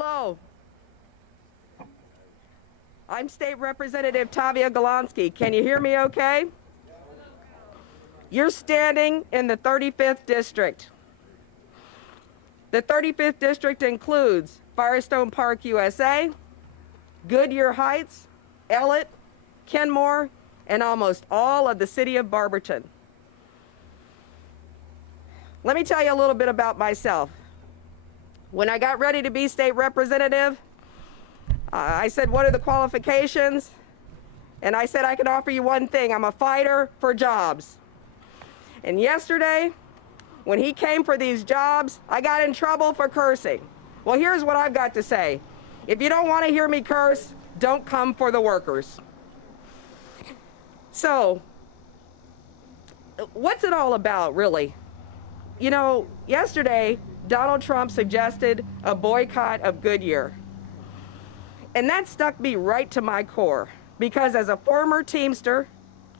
Hello. I'm State Representative Tavia Golonsky. Can you hear me okay? You're standing in the 35th District. The 35th District includes Firestone Park, USA, Goodyear Heights, Ellet, Kenmore, and almost all of the city of Barberton. Let me tell you a little bit about myself. When I got ready to be state representative, I said, what are the qualifications? And I said, I can offer you one thing. I'm a fighter for jobs. And yesterday, when he came for these jobs, I got in trouble for cursing. Well, here's what I've got to say. If you don't want to hear me curse, don't come for the workers. So, what's it all about, really? You know, yesterday, Donald Trump suggested a boycott of Goodyear. And that stuck me right to my core, because as a former Teamster,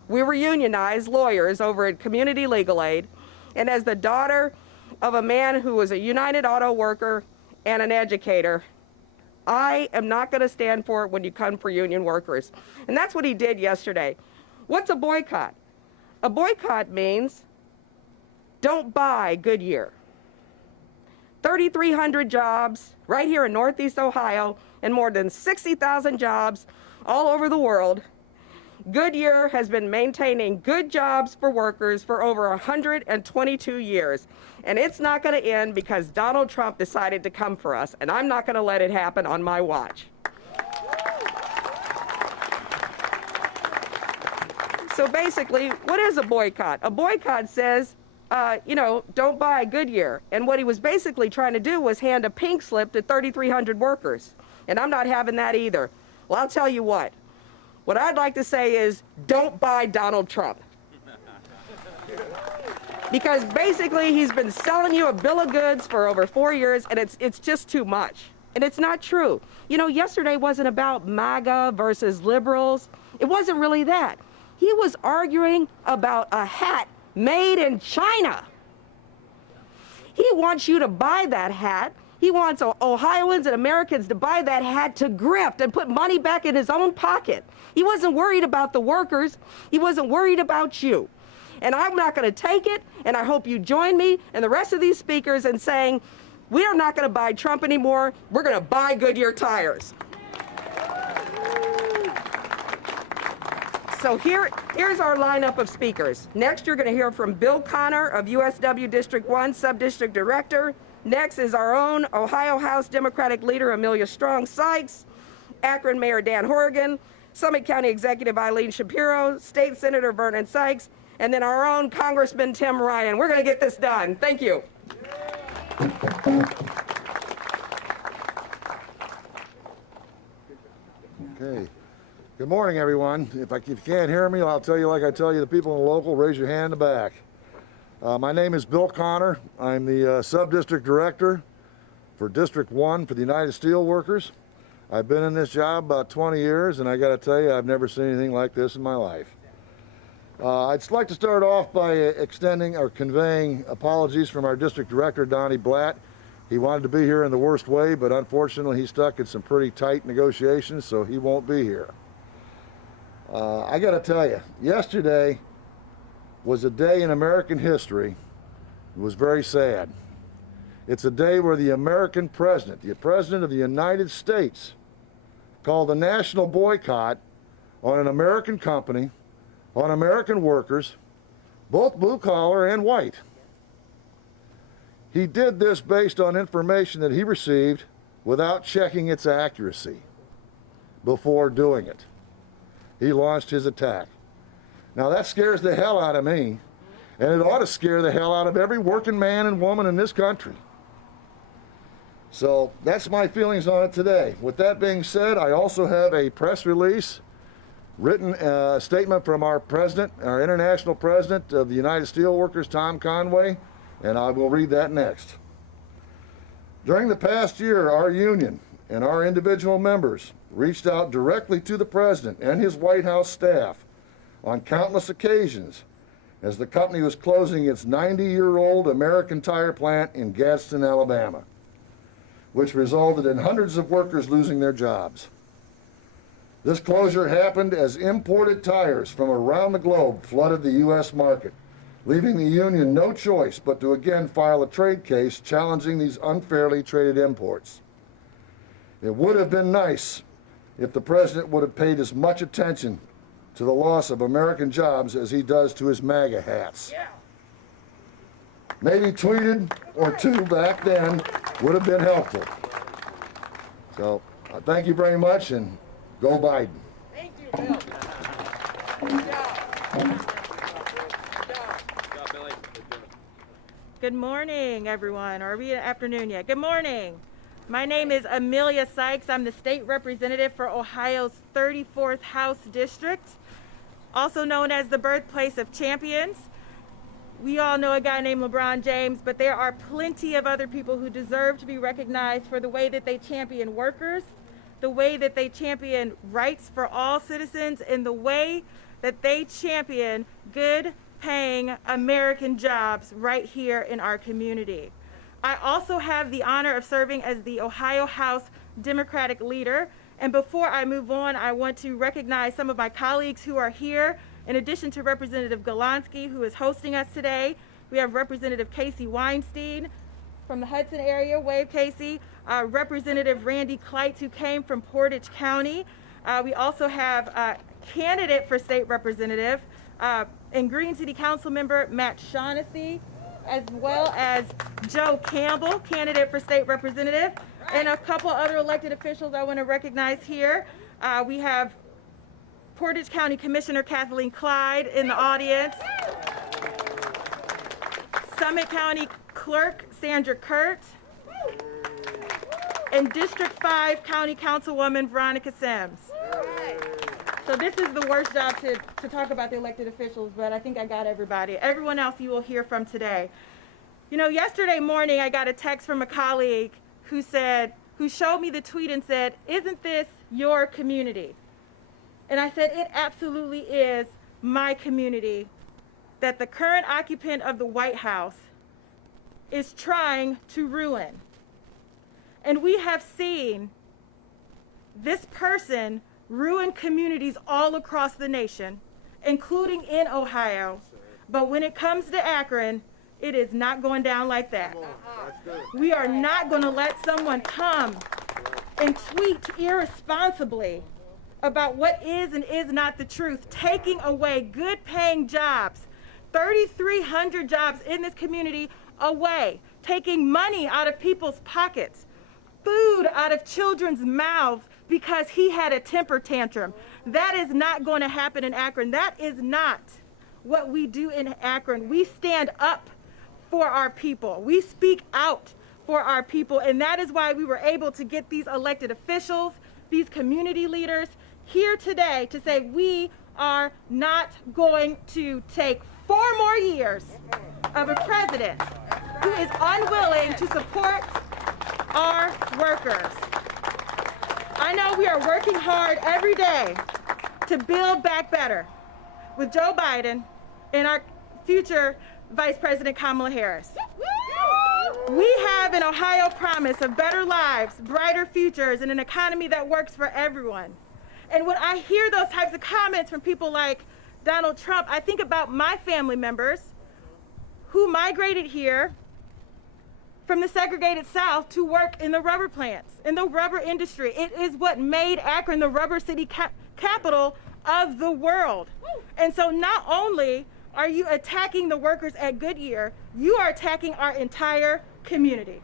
we were unionized lawyers over at Community Legal Aid, and as the daughter of a man who was a United Auto worker and an educator, I am not going to stand for it when you come for union workers. And that's what he did yesterday. What's a boycott? A boycott means don't buy Goodyear. 3,300 jobs right here in Northeast Ohio and more than 60,000 jobs all over the world. Goodyear has been maintaining good jobs for workers for over 122 years. And it's not going to end because Donald Trump decided to come for us. And I'm not going to let it happen on my watch. So basically, what is a boycott? A boycott says, don't buy Goodyear. And what he was basically trying to do was hand a pink slip to 3,300 workers. And I'm not having that either. Well, I'll tell you what. What I'd like to say is, don't buy Donald Trump. Because basically, he's been selling you a bill of goods for over 4 years, and it's just too much. And it's not true. You know, yesterday wasn't about MAGA versus liberals. It wasn't really that. He was arguing about a hat made in China. He wants you to buy that hat. He wants Ohioans and Americans to buy that hat to grift and put money back in his own pocket. He wasn't worried about the workers. He wasn't worried about you. And I'm not going to take it, and I hope you join me and the rest of these speakers in saying, we are not going to buy Trump anymore. We're going to buy Goodyear tires. So here's our lineup of speakers. Next, you're going to hear from Bill Connor of USW District 1, Subdistrict Director. Next is our own Ohio House Democratic Leader Amelia Strong Sykes, Akron Mayor Dan Horgan, Summit County Executive Eileen Shapiro, State Senator Vernon Sykes, and then our own Congressman Tim Ryan. We're going to get this done. Thank you. Okay. Good morning, everyone. If you can't hear me, I'll tell you like I tell you the people in the local, raise your hand in the back. My name is Bill Connor. I'm the Sub-District Director for District 1 for the United Steelworkers. I've been in this job about 20 years, and I got to tell you, I've never seen anything like this in my life. I'd like to start off by extending or conveying apologies from our District Director, Donnie Blatt. He wanted to be here in the worst way, but unfortunately, he's stuck in some pretty tight negotiations, so he won't be here. I got to tell you, yesterday was a day in American history. It was very sad. It's a day where the American president, the President of the United States, called a national boycott on an American company, on American workers, both blue collar and white. He did this based on information that he received without checking its accuracy before doing it. He launched his attack. Now that scares the hell out of me, and it ought to scare the hell out of every working man and woman in this country. So that's my feelings on it today. With that being said, I also have a press release, written statement from our president, our international president of the United Steelworkers, Tom Conway, and I will read that next. During the past year, our union and our individual members reached out directly to the president and his White House staff on countless occasions as the company was closing its 90-year-old American tire plant in Gadsden, Alabama. which resulted in hundreds of workers losing their jobs. This closure happened as imported tires from around the globe flooded the U.S. market, leaving the union no choice but to again file a trade case challenging these unfairly traded imports. It would have been nice if the president would have paid as much attention to the loss of American jobs as he does to his MAGA hats. Maybe tweeted or two back then would have been helpful. So thank you very much, and go Biden. Thank you, Bill. Good job. Good morning, everyone. Or are we in afternoon yet? Good morning. My name is Amelia Sykes. I'm the state representative for Ohio's 34th House District, also known as the birthplace of champions. We all know a guy named LeBron James, but there are plenty of other people who deserve to be recognized for the way that they champion workers, the way that they champion rights for all citizens, and the way that they champion good paying American jobs right here in our community. I also have the honor of serving as the Ohio House Democratic leader. And before I move on, I want to recognize some of my colleagues who are here. In addition to Representative Golonsky, who is hosting us today, we have Representative Casey Weinstein from the Hudson area. Wave, Casey. Representative Randy Kleitz, who came from Portage County. We also have a candidate for state representative and Green City Council member Matt Shaughnessy, as well as Joe Campbell, candidate for state representative, and a couple other elected officials I want to recognize here. We have Portage County Commissioner Kathleen Clyde in the audience, Summit County Clerk Sandra Kurt, and District 5 County Councilwoman Veronica Sims. So this is the worst job to talk about the elected officials, but I think I got everybody. Everyone else you will hear from today. You know, yesterday morning I got a text from a colleague who showed me the tweet and said, "Isn't this your community?" And I said, it absolutely is my community that the current occupant of the White House is trying to ruin. And we have seen this person ruin communities all across the nation, including in Ohio. But when it comes to Akron, it is not going down like that. We are not going to let someone come and tweet irresponsibly about what is and is not the truth, taking away good paying jobs, 3,300 jobs in this community away, taking money out of people's pockets, food out of children's mouths because he had a temper tantrum. That is not going to happen in Akron. That is not what we do in Akron. We stand up for our people. We speak out for our people, and that is why we were able to get these elected officials, these community leaders here today to say we are not going to take 4 more years of a president who is unwilling to support our workers. I know we are working hard every day to build back better with Joe Biden and our future Vice President Kamala Harris. We have an Ohio promise of better lives, brighter futures, and an economy that works for everyone. And when I hear those types of comments from people like Donald Trump, I think about my family members who migrated here from the segregated South to work in the rubber plants, in the rubber industry. It is what made Akron the rubber city capital of the world. And so not only are you attacking the workers at Goodyear, you are attacking our entire community.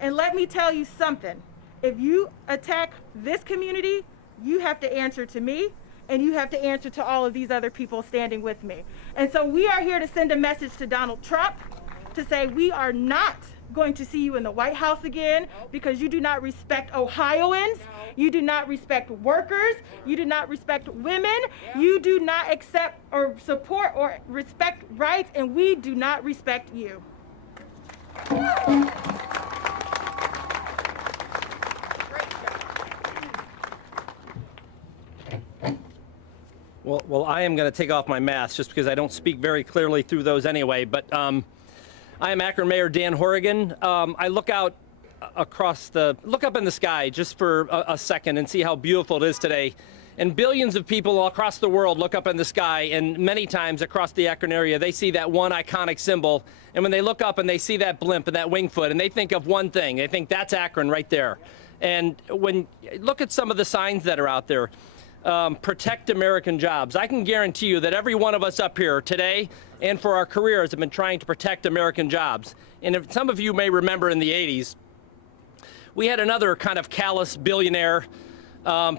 And let me tell you something. If you attack this community, you have to answer to me, and you have to answer to all of these other people standing with me. And so we are here to send a message to Donald Trump to say we are not going to see you in the White House again because you do not respect Ohioans, you do not respect workers, you do not respect women, you do not accept or support or respect rights, and we do not respect you. Well, I am going to take off my mask just because I don't speak very clearly through those anyway. But I am Akron Mayor Dan Horrigan. I look out look up in the sky just for a second and see how beautiful it is today. And billions of people all across the world look up in the sky, and many times across the Akron area, they see that one iconic symbol. And when they look up and they see that blimp and that wingfoot, and they think of one thing, they think that's Akron right there. And when look at some of the signs that are out there, protect American jobs. I can guarantee you that every one of us up here today and for our careers have been trying to protect American jobs. And if some of you may remember in the 80s, we had another kind of callous billionaire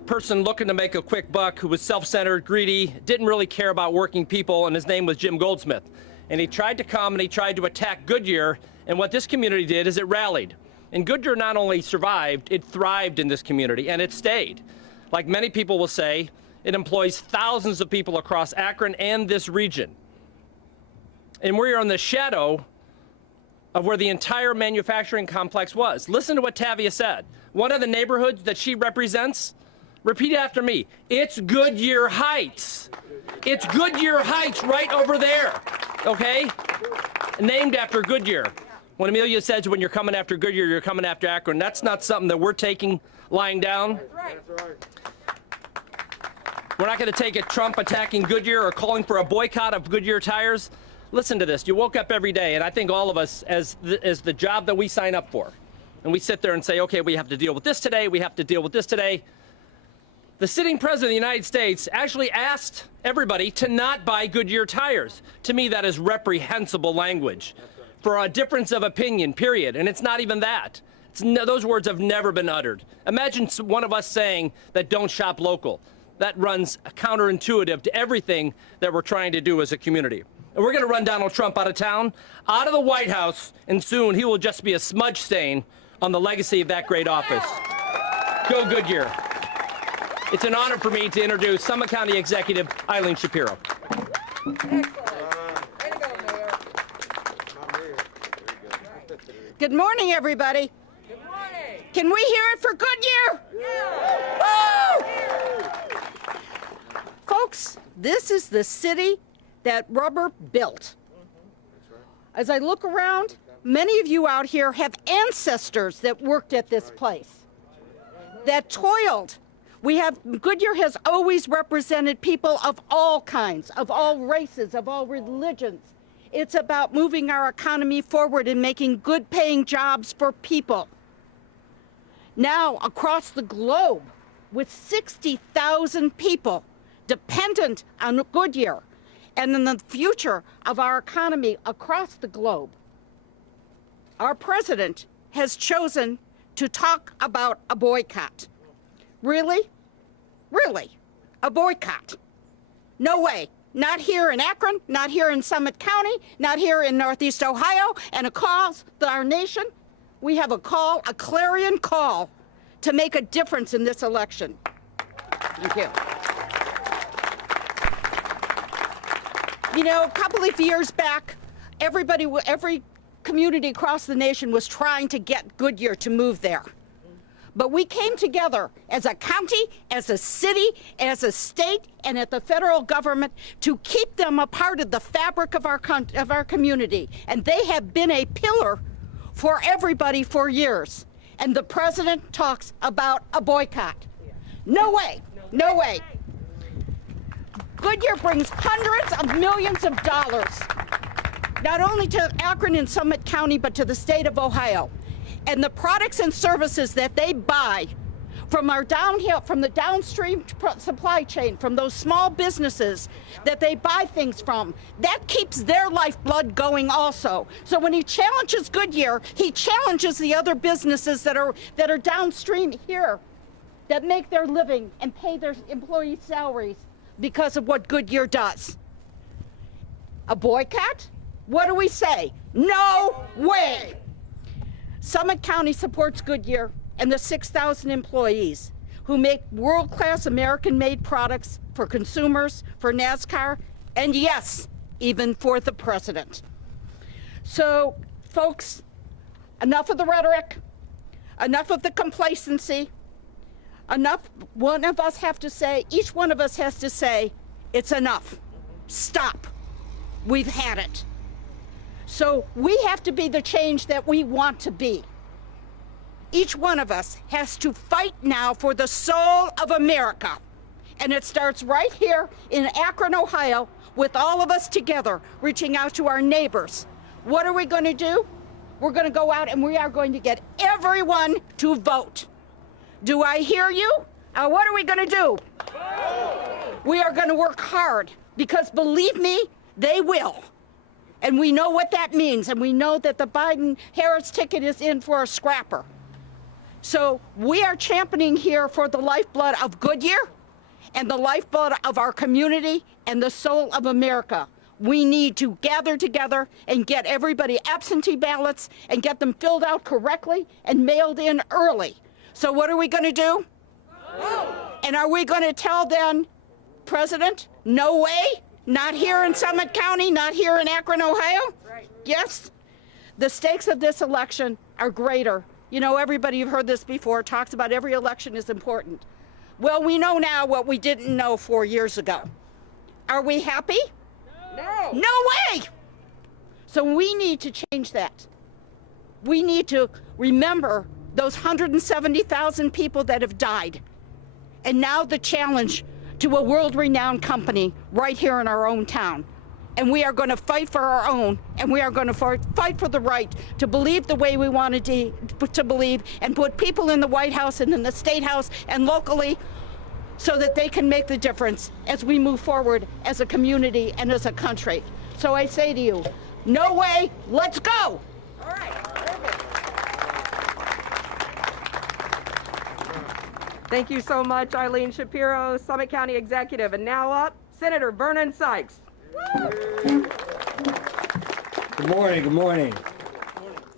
person looking to make a quick buck who was self-centered, greedy, didn't really care about working people, and his name was Jim Goldsmith. And he tried to come and he tried to attack Goodyear, and what this community did is it rallied. And Goodyear not only survived, it thrived in this community, and it stayed. Like many people will say, it employs thousands of people across Akron and this region. And we're in the shadow of where the entire manufacturing complex was. Listen to what Tavia said. One of the neighborhoods that she represents, repeat after me, it's Goodyear Heights. It's Goodyear Heights right over there, okay? Named after Goodyear. When Amelia says when you're coming after Goodyear, you're coming after Akron, that's not something that we're lying down. That's right. We're not going to take it Trump attacking Goodyear or calling for a boycott of Goodyear tires. Listen to this. You woke up every day, and I think all of us, as the job that we sign up for, and we sit there and say, okay, we have to deal with this today, we have to deal with this today. The sitting president of the United States actually asked everybody to not buy Goodyear tires. To me, that is reprehensible language for a difference of opinion, period. And it's not even that. Those words have never been uttered. Imagine one of us saying that don't shop local. That runs counterintuitive to everything that we're trying to do as a community. And we're going to run Donald Trump out of town, out of the White House, and soon he will just be a smudge stain on the legacy of that great office. Go Goodyear. It's an honor for me to introduce Summit County Executive Eileen Shapiro. Excellent. Way to go, Mayor. Good morning, everybody. Good morning. Can we hear it for Goodyear? Yeah. Woo! Folks, this is the city that rubber built. As I look around, many of you out here have ancestors that worked at this place, that toiled. Goodyear has always represented people of all kinds, of all races, of all religions. It's about moving our economy forward and making good paying jobs for people. Now, across the globe, with 60,000 people dependent on Goodyear and in the future of our economy across the globe, our president has chosen to talk about a boycott. Really? Really? A boycott? No way. Not here in Akron, not here in Summit County, not here in Northeast Ohio, and across our nation. We have a call, a clarion call, to make a difference in this election. Thank you. You know, a couple of years back, every community across the nation was trying to get Goodyear to move there. But we came together as a county, as a city, as a state, and at the federal government to keep them a part of the fabric of our community. And they have been a pillar for everybody for years. And the president talks about a boycott. No way, no way. Goodyear brings hundreds of millions of dollars, not only to Akron and Summit County, but to the state of Ohio. And the products and services that they buy from the downstream supply chain, from those small businesses that they buy things from, that keeps their lifeblood going also. So when he challenges Goodyear, he challenges the other businesses that are downstream here, that make their living and pay their employees' salaries because of what Goodyear does. A boycott? What do we say? No way! Summit County supports Goodyear and the 6,000 employees who make world-class American-made products for consumers, for NASCAR, and yes, even for the president. So, folks, enough of the rhetoric, enough of the complacency, enough. Each one of us has to say, it's enough. Stop. We've had it. So we have to be the change that we want to be. each one of us has to fight now for the soul of America. And it starts right here in Akron, Ohio, with all of us together, reaching out to our neighbors. What are we going to do? We're going to go out and we are going to get everyone to vote. Do I hear you? What are we going to do? We are going to work hard, because believe me, they will. And we know what that means, and we know that the Biden-Harris ticket is in for a scrapper. So we are championing here for the lifeblood of Goodyear and the lifeblood of our community and the soul of America. We need to gather together and get everybody absentee ballots and get them filled out correctly and mailed in early. So what are we going to do? And are we going to tell then, President, no way? Not here in Summit County, not here in Akron, Ohio? Right. Yes? The stakes of this election are greater. You know, everybody, you've heard this before, talks about every election is important. Well, we know now what we didn't know 4 years ago. Are we happy? No. No way! So we need to change that. We need to remember those 170,000 people that have died. And now the challenge to a world-renowned company right here in our own town. And we are going to fight for our own, and we are going to fight for the right to believe the way we want to believe, and put people in the White House and in the State House and locally so that they can make the difference as we move forward as a community and as a country. So I say to you, no way, let's go! All right. Thank you so much, Eileen Shapiro, Summit County Executive. And now up, Senator Vernon Sykes. Good morning, good morning.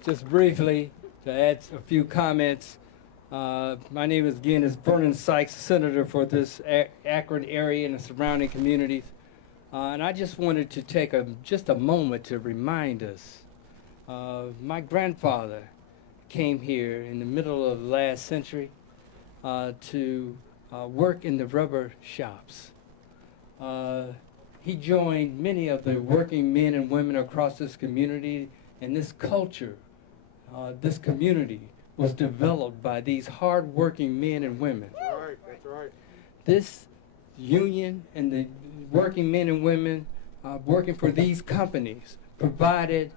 Just briefly, to add a few comments, my name is Vernon Sykes, Senator for this Akron area and the surrounding communities. And I just wanted to take just a moment to remind us, my grandfather came here in the middle of the last century to work in the rubber shops. He joined many of the working men and women across this community, and this culture, this community was developed by these hard-working men and women. That's right, that's right. This union and the working men and women working for these companies provided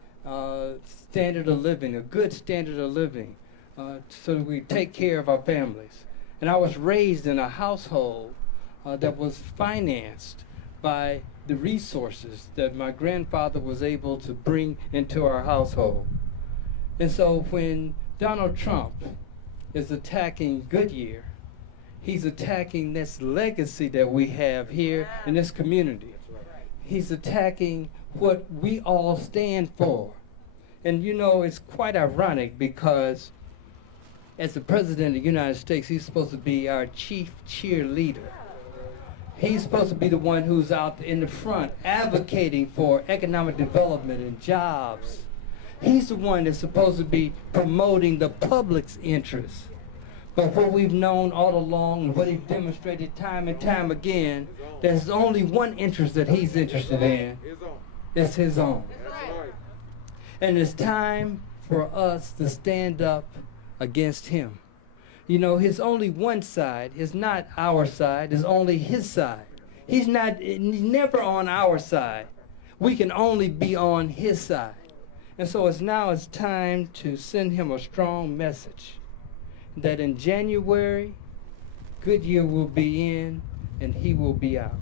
standard of living, a good standard of living, so that we take care of our families. And I was raised in a household that was financed by the resources that my grandfather was able to bring into our household. And so when Donald Trump is attacking Goodyear, he's attacking this legacy that we have here in this community. He's attacking what we all stand for. And you know, it's quite ironic because as the President of the United States, he's supposed to be our chief cheerleader. He's supposed to be the one who's out in the front advocating for economic development and jobs. He's the one that's supposed to be promoting the public's interest. But what we've known all along and what he's demonstrated time and time again, there's only one interest that he's interested in. It's his own. And it's time for us to stand up against him. You know, his only one side is not our side, it's only his side. He's never on our side. We can only be on his side. And so it's time to send him a strong message that in January, Goodyear will be in and he will be out.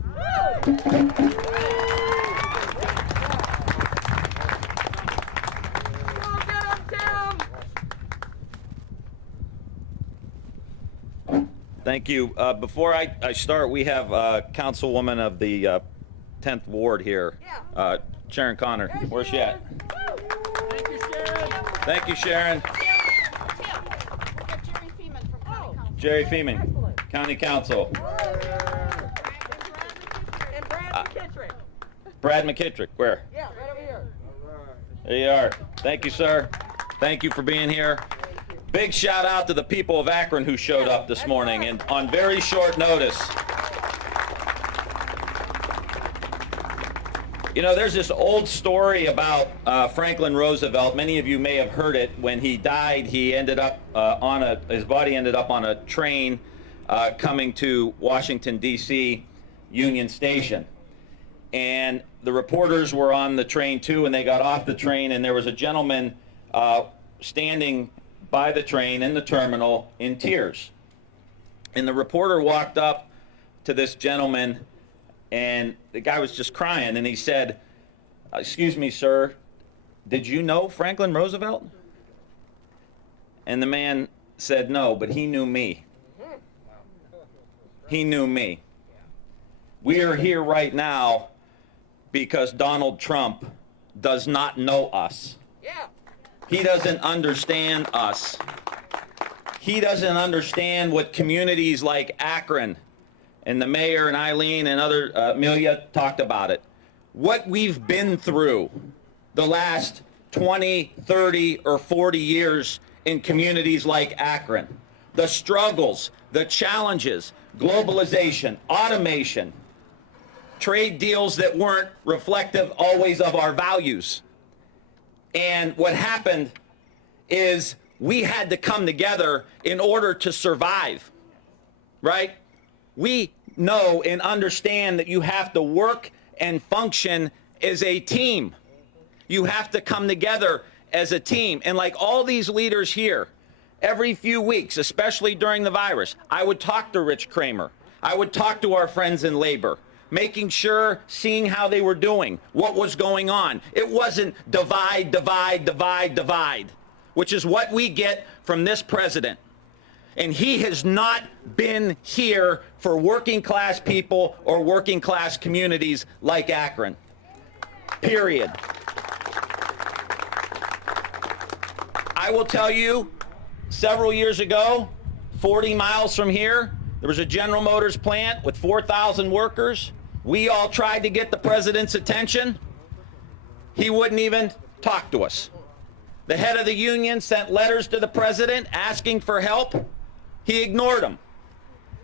Thank you. Before I start, we have Councilwoman of the 10th Ward here, Sharon Connor. Where's she at? Thank you, Sharon. Thank you, Sharon. Jerry Feeman, County Council. And Brad McKittrick. Brad McKittrick, where? Yeah, right over here. There you are. Thank you, sir. Thank you for being here. Big shout out to the people of Akron who showed up this morning and on very short notice. You know, there's this old story about Franklin Roosevelt. Many of you may have heard it. When he died, he ended up his body ended up on a train coming to Washington, D.C. Union Station. And the reporters were on the train too, and they got off the train, and there was a gentleman standing by the train in the terminal in tears. And the reporter walked up to this gentleman, and the guy was just crying, and he said, "Excuse me, sir, did you know Franklin Roosevelt?" And the man said, "No, but he knew me. He knew me." We are here right now because Donald Trump does not know us. He doesn't understand us. He doesn't understand what communities like Akron, and the mayor and Eileen and other, Amelia talked about it. What we've been through the last 20, 30, or 40 years in communities like Akron. The struggles, the challenges, globalization, automation, trade deals that weren't reflective always of our values. And what happened is we had to come together in order to survive, right? We know and understand that you have to work and function as a team. You have to come together as a team. And like all these leaders here, every few weeks, especially during the virus, I would talk to Rich Kramer. I would talk to our friends in labor, making sure, seeing how they were doing, what was going on. It wasn't divide, divide, divide, divide, which is what we get from this president. And he has not been here for working class people or working class communities like Akron. Period. I will tell you, several years ago, 40 miles from here, there was a General Motors plant with 4,000 workers. We all tried to get the president's attention. He wouldn't even talk to us. The head of the union sent letters to the president asking for help. He ignored them.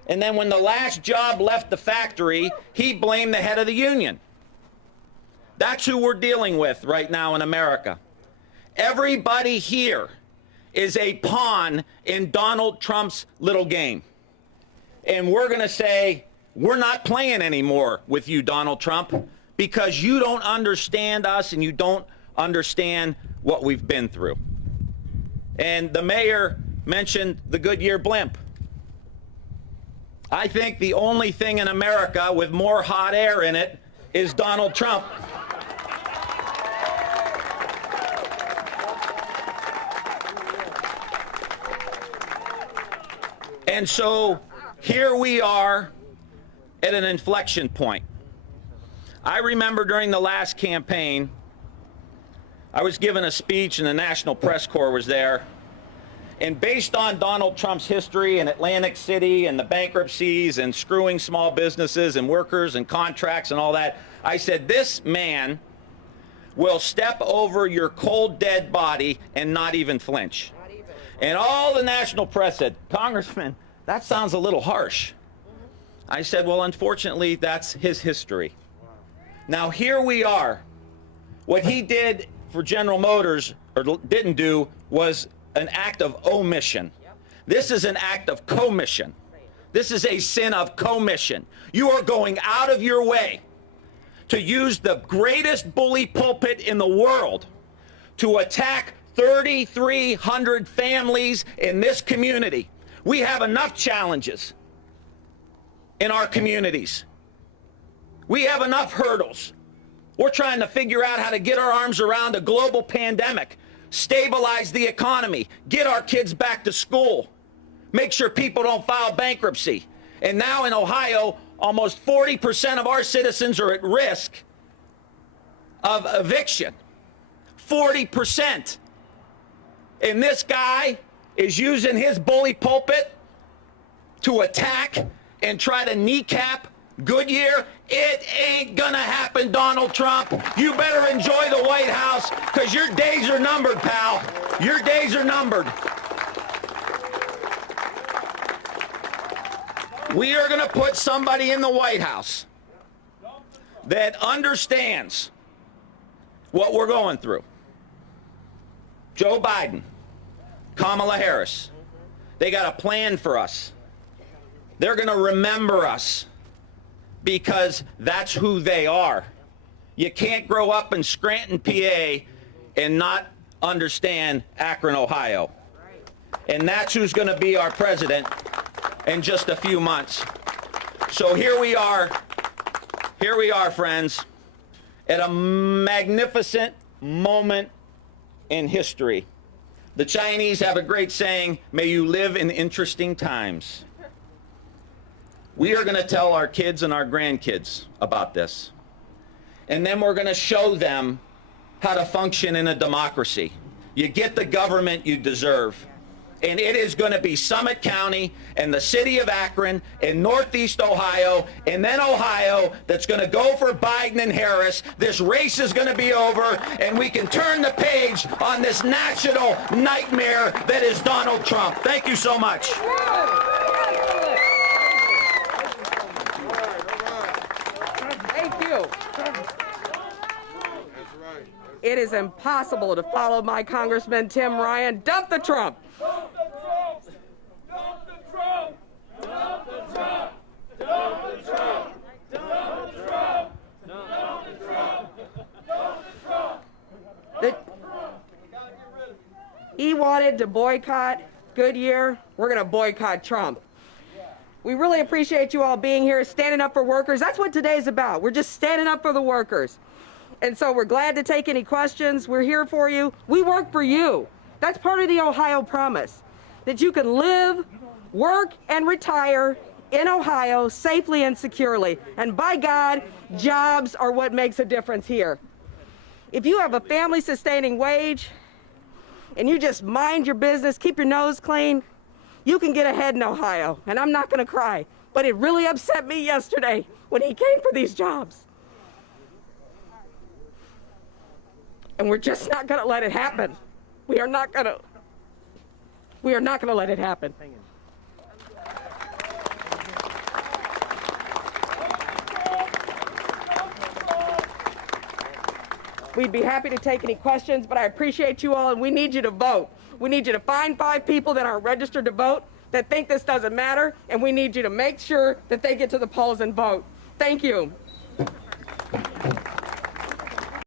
And then when the last job left the factory, he blamed the head of the union. That's who we're dealing with right now in America. Everybody here is a pawn in Donald Trump's little game. And we're going to say, we're not playing anymore with you, Donald Trump, because you don't understand us and you don't understand what we've been through. And the mayor mentioned the Goodyear blimp. I think the only thing in America with more hot air in it is Donald Trump. And so here we are at an inflection point. I remember during the last campaign, I was given a speech and the National Press Corps was there. And based on Donald Trump's history in Atlantic City and the bankruptcies and screwing small businesses and workers and contracts and all that, I said, this man will step over your cold, dead body and not even flinch. And all the national press said, Congressman, that sounds a little harsh. I said, well, unfortunately, that's his history. Now, here we are. What he did for General Motors, or didn't do, was an act of omission. This is an act of commission. This is a sin of commission. You are going out of your way to use the greatest bully pulpit in the world to attack 3,300 families in this community. We have enough challenges in our communities. We have enough hurdles. We're trying to figure out how to get our arms around a global pandemic, stabilize the economy, get our kids back to school, make sure people don't file bankruptcy. And now in Ohio, almost 40% of our citizens are at risk of eviction. 40%. And this guy is using his bully pulpit to attack and try to kneecap Goodyear. It ain't gonna happen, Donald Trump. You better enjoy the White House, because your days are numbered, pal. Your days are numbered. We are gonna put somebody in the White House that understands what we're going through. Joe Biden, Kamala Harris, they got a plan for us. They're going to remember us because that's who they are. You can't grow up in Scranton, PA and not understand Akron, Ohio. And that's who's going to be our president in just a few months. So here we are, friends, at a magnificent moment in history. The Chinese have a great saying, may you live in interesting times. We are going to tell our kids and our grandkids about this. And then we're going to show them how to function in a democracy. You get the government you deserve. And it is going to be Summit County and the city of Akron and Northeast Ohio and then Ohio that's going to go for Biden and Harris. This race is going to be over and we can turn the page on this national nightmare that is Donald Trump. Thank you so much. Thank you. It is impossible to follow my Congressman Tim Ryan. Dump the Trump. He wanted to boycott Goodyear. We're going to boycott Trump. We really appreciate you all being here, standing up for workers. That's what today's about. We're just standing up for the workers. And so we're glad to take any questions. We're here for you. We work for you. That's part of the Ohio promise, that you can live, work, and retire in Ohio safely and securely. And by God, jobs are what makes a difference here. If you have a family-sustaining wage and you just mind your business, keep your nose clean, you can get ahead in Ohio. And I'm not going to cry, but it really upset me yesterday when he came for these jobs. And we're just not going to let it happen. We are not going to let it happen. We'd be happy to take any questions, but I appreciate you all, and we need you to vote. We need you to find 5 people that aren't registered to vote that think this doesn't matter, and we need you to make sure that they get to the polls and vote. Thank you.